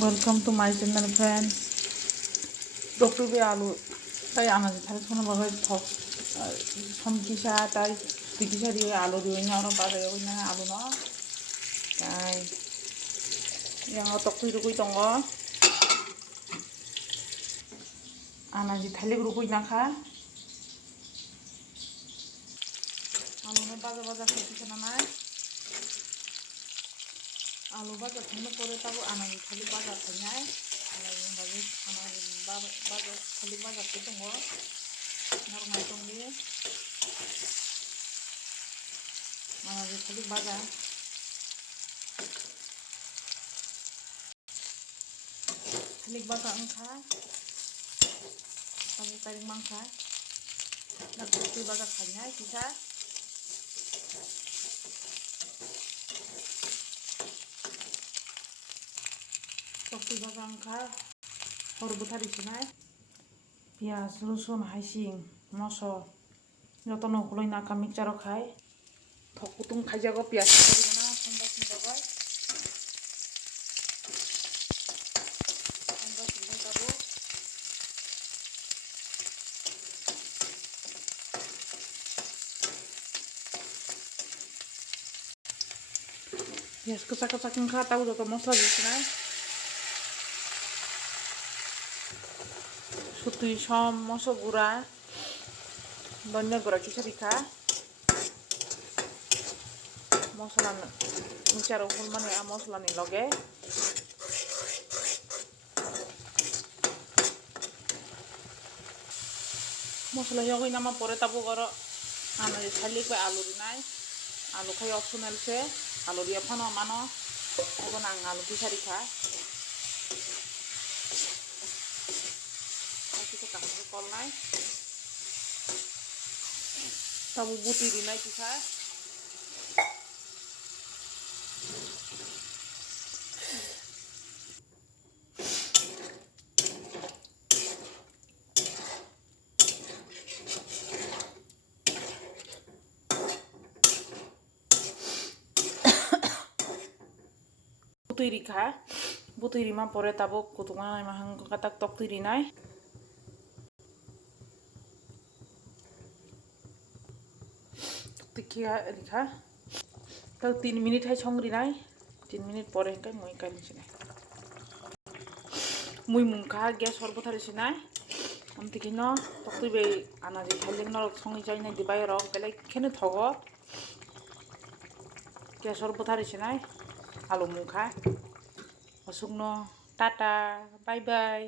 Welcome to my channel, friend. Doctor be alu. Tai anak thal thona bagai thok. Som kisa tai tikisa dia alu dia nya orang pada dia nya alu no. Tai yang otok tu rukui tonggo. Anak thali rukui nakha. Alu no baja kisi sana. Alu baja thona pore tabu anak thali baja thanya. Anak baja thali baja tu tonggo. Normal tonggi. Anak thali baja. Thali baja angka. Kamu tarik mangka. Nak thali baja thanya kisa. Tokti bagangka horbutari sinai pias rusun haising moso jotono kuloi naka mixture khai thokutung khaijago pias korigona sonda sindagai tabo pias kecak kha tahu joto mosla disinai sutui som moso gura donya gura kisa dikha mosla mixture hol mane a mosla ni loge mosla yogoi nama pore tabo goro ana thali pe alu dinai alu khai optional se alu dia phano mano egon ang alu kisa dikha kita kasih kol nai tabu buti di nai kisa buti kha buti ma pore tabo kutunga nai mahang katak tok tiri nai tikia likha tal 3 minute hai chongri nai 3 minute pore kai moi kai sinai mui mungkha gas horbotari sinai amtikino tokti be anaji thaling no songi jai nai dibai rok bele khene thogo gas horbotari sinai alu mungkha asugno tata bye bye